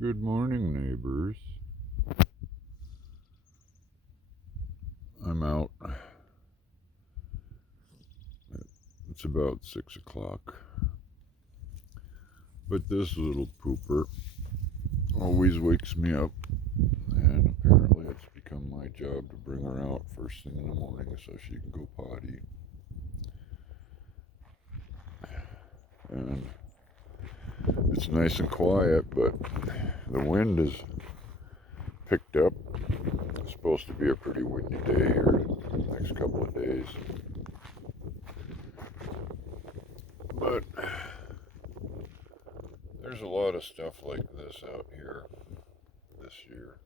Good morning, neighbors. I'm out. It's about 6 o'clock. But this little pooper always wakes me up, and apparently it's become my job to bring her out first thing in the morning so she can go potty. And it's nice and quiet, but the wind is picked up. It's supposed to be a pretty windy day here the next couple of days. But there's a lot of stuff like this out here this year.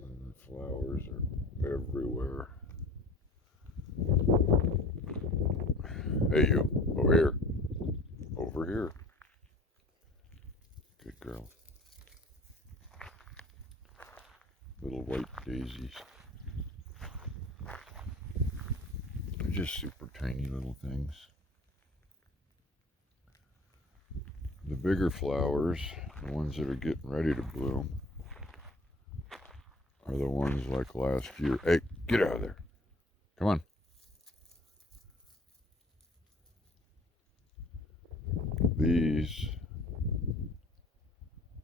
And the flowers are everywhere. Hey, you, over here. Over here. Good girl. Little white daisies. They're just super tiny little things. The bigger flowers, the ones that are getting ready to bloom, are the ones like last year. Hey, get out of there. Come on. These,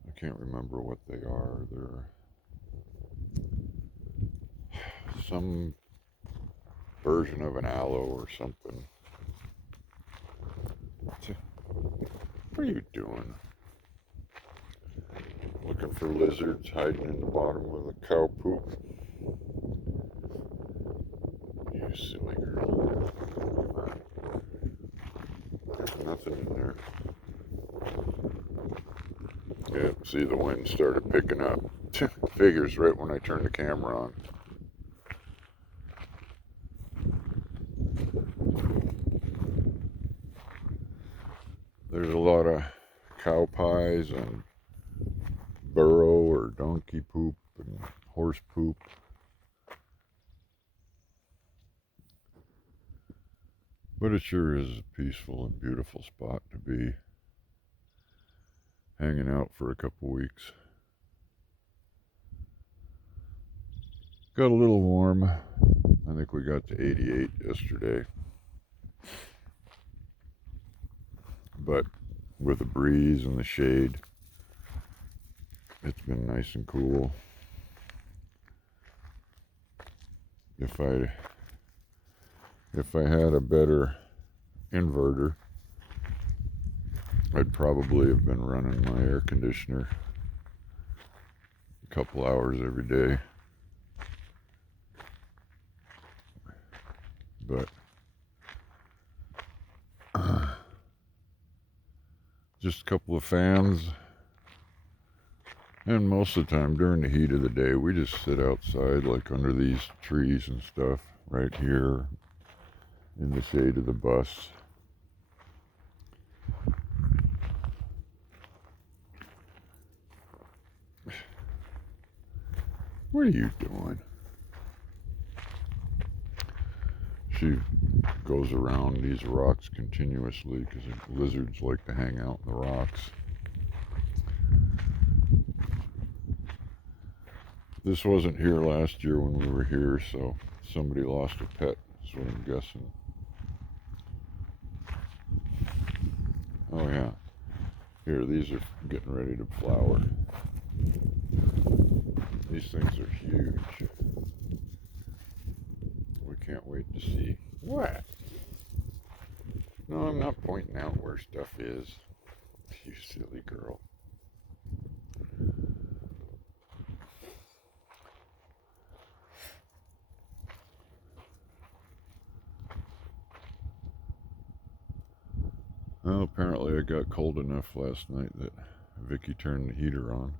I can't remember what they are. They're some version of an aloe or something. What are you doing? Looking for lizards hiding in the bottom of the cow poop. You silly girl. Come on. There's nothing in there. Yeah, see, the wind started picking up. Figures right when I turned the camera on. There's a lot of cow pies and burro or donkey poop and horse poop. But it sure is a peaceful and beautiful spot to be hanging out for a couple weeks. Got a little warm. I think we got to 88 yesterday. But with the breeze and the shade, it's been nice and cool. If I had a better inverter, I'd probably have been running my air conditioner a couple hours every day. But just a couple of fans, and most of the time during the heat of the day we just sit outside, like under these trees and stuff right here in the shade of the bus. What are you doing? She goes around these rocks continuously because lizards like to hang out in the rocks. This wasn't here last year when we were here, so somebody lost a pet, is what I'm guessing. Oh yeah. Here, these are getting ready to flower. These things are huge. We can't wait to see. What? No, I'm not pointing out where stuff is. You silly girl. Well, apparently it got cold enough last night that Vicky turned the heater on.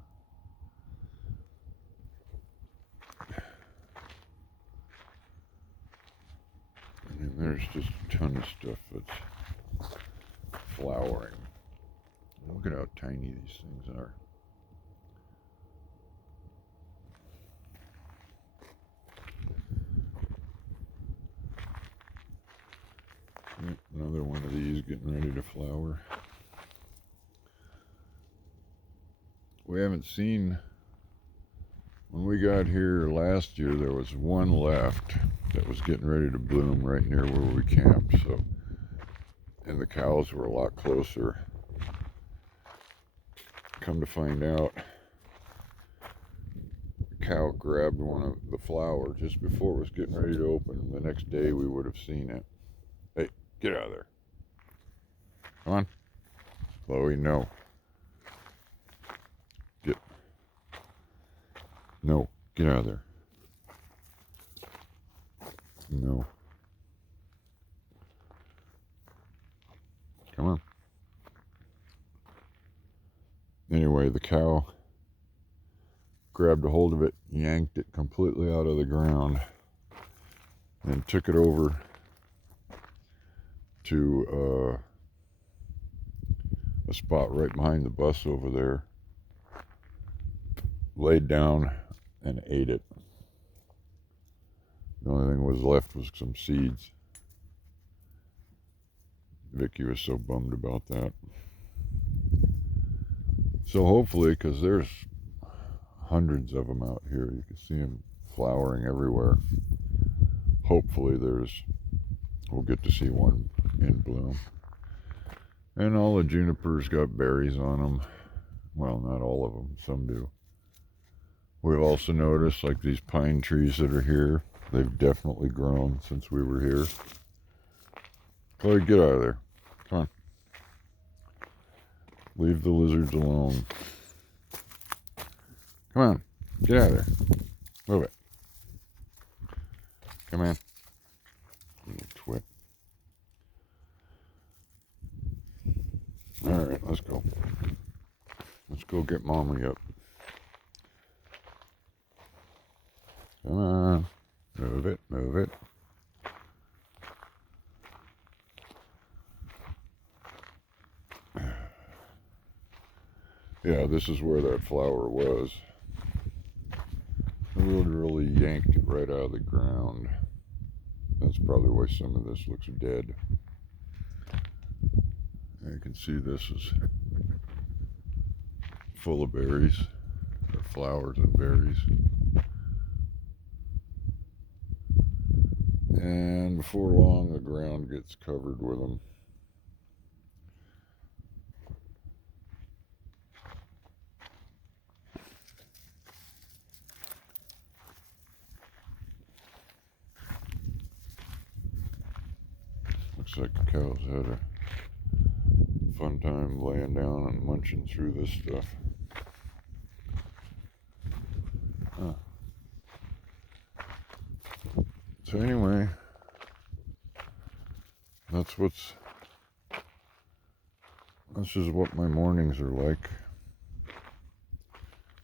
I mean, there's just a ton of stuff that's flowering. Look at how tiny these things are. Another one of these getting ready to flower. we haven't seen. When we got here last year, there was one left that was getting ready to bloom right near where we camped. So, and the cows were a lot closer. Come to find out, the cow grabbed one of the flower just before it was getting ready to open. The next day we would have seen it. Hey, get out of there. Come on. Chloe, no. No, get out of there. No. Come on. Anyway, the cow grabbed a hold of it, yanked it completely out of the ground, and took it over to a spot right behind the bus over there, laid down and ate it. The only thing was left was some seeds. Vicky was so bummed about that. So hopefully, because there's hundreds of them out here, you can see them flowering everywhere. Hopefully we'll get to see one in bloom. And all the junipers got berries on them. Well, not all of them, some do. We've also noticed, like these pine trees that are here, they've definitely grown since we were here. Chloe, get out of there. Come on. Leave the lizards alone. Come on. Get out of there. Move it. Come on. You twit. Alright, let's go. Let's go get Mommy up. Come on. Move it, move it. Yeah, this is where that flower was. I literally yanked it right out of the ground. That's probably why some of this looks dead. You can see this is full of berries, or flowers and berries. And before long, the ground gets covered with them. Looks like the cows had a fun time laying down and munching through this stuff. Huh. So anyway, this is what my mornings are like.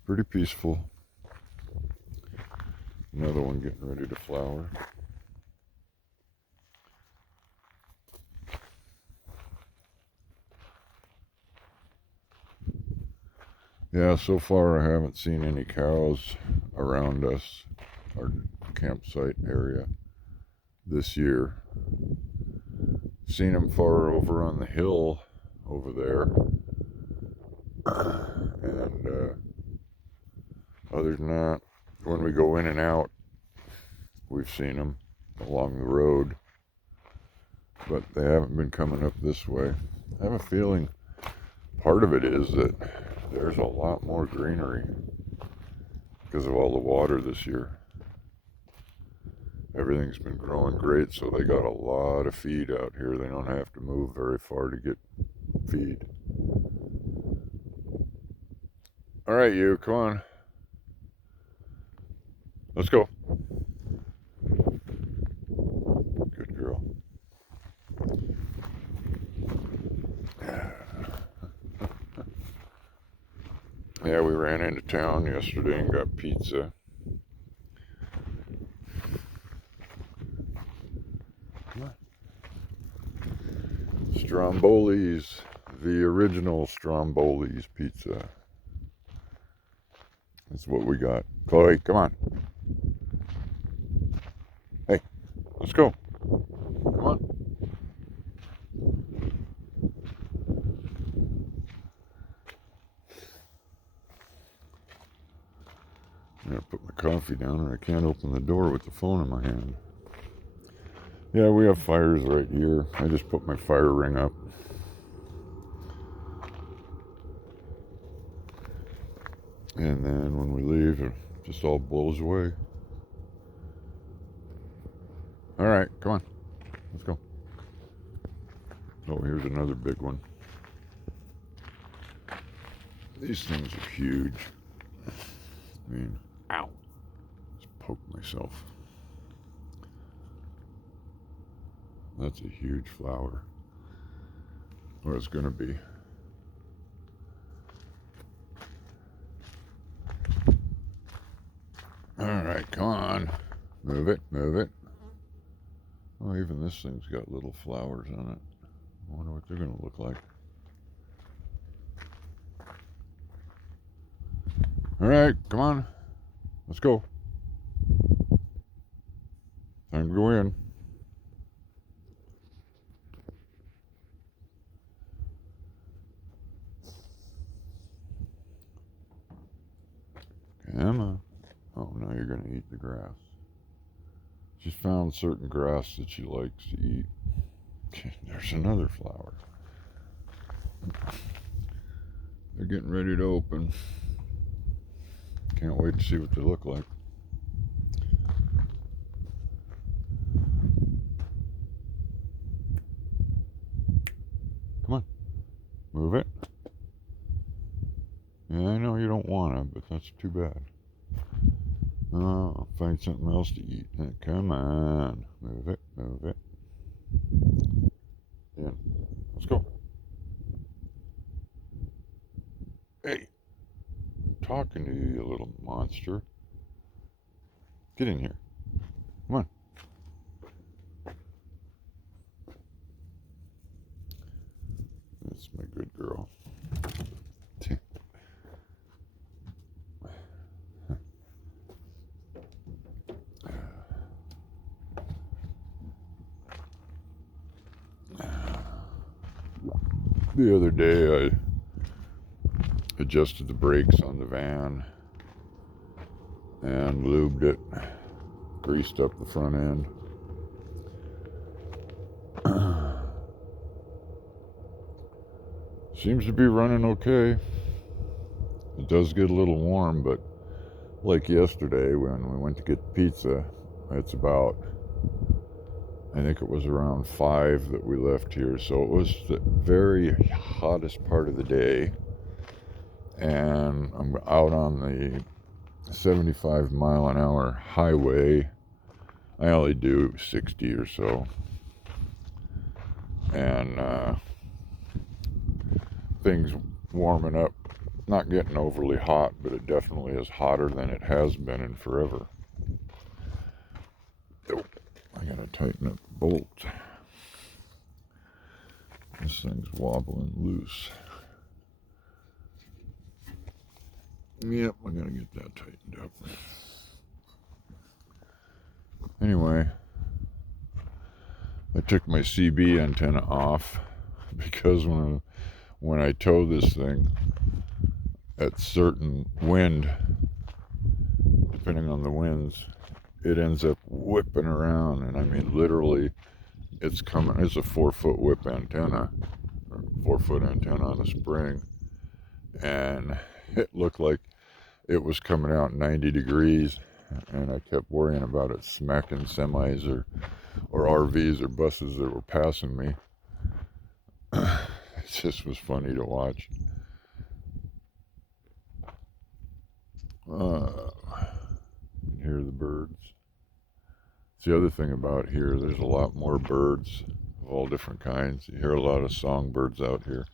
Pretty peaceful. Another one getting ready to flower. Yeah, so far I haven't seen any cows around us, our campsite area, this year. Seen them far over on the hill over there. And other than that, when we go in and out, we've seen them along the road. But they haven't been coming up this way. I have a feeling part of it is that there's a lot more greenery because of all the water this year. Everything's been growing great, so they got a lot of feed out here. They don't have to move very far to get feed. All right, you, come on. Let's go. Good girl. Yeah, we ran into town yesterday and got pizza. Stromboli's, the original Stromboli's pizza. That's what we got. Chloe, come on. Hey, let's go. Come on. put my coffee down and I can't open the door with the phone in my hand. Yeah, we have fires right here. I just put my fire ring up. And then when we leave, it just all blows away. All right, come on. Let's go. Oh, here's another big one. These things are huge. I mean, ow. Just poked myself. That's a huge flower. Or it's going to be. All right, come on. Move it, move it. Oh, even this thing's got little flowers on it. I wonder what they're going to look like. All right, come on. Let's go. Time to go in. Come on. Oh, now you're going to eat the grass. She's found certain grass that she likes to eat. There's another flower. They're getting ready to open. Can't wait to see what they look like. Come on. Move it. Yeah, I know you don't want to, but that's too bad. Oh, I'll find something else to eat. Come on. Move it, move it. Yeah. Let's go. Hey. I'm talking to you, you little monster. Get in here. Come on. That's my good girl. The other day I adjusted the brakes on the van and lubed it, greased up the front end. Seems to be running okay. It does get a little warm, but like yesterday when we went to get pizza, it's about, I think it was around 5 that we left here, so it was the very hottest part of the day, and I'm out on the 75-mile-an-hour highway. I only do 60 or so, and things warming up, not getting overly hot, but it definitely is hotter than it has been in forever. Oh, I gotta tighten up the bolt. This thing's wobbling loose. Yep, I gotta get that tightened up. Anyway, I took my CB antenna off because when I tow this thing at certain wind, depending on the winds, it ends up whipping around, and I mean literally it's coming. It's a 4-foot whip antenna, or 4-foot antenna on a spring, and it looked like it was coming out 90 degrees, and I kept worrying about it smacking semis or RVs or buses that were passing me. It just was funny to watch. You can hear the birds. It's the other thing about here, there's a lot more birds of all different kinds. You hear a lot of songbirds out here.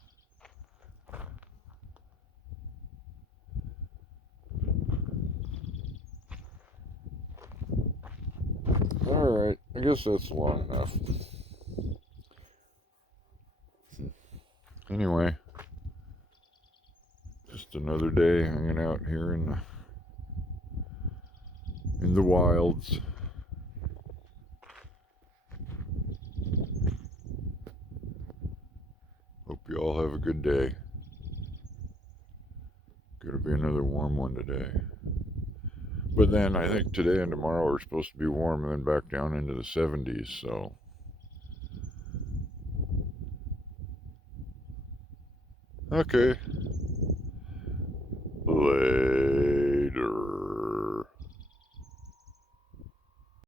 Alright, I guess that's long enough. Anyway, just another day hanging out here in the wilds. Hope you all have a good day. Gonna be another warm one today. But then I think today and tomorrow are supposed to be warm and then back down into the 70s, so. Okay.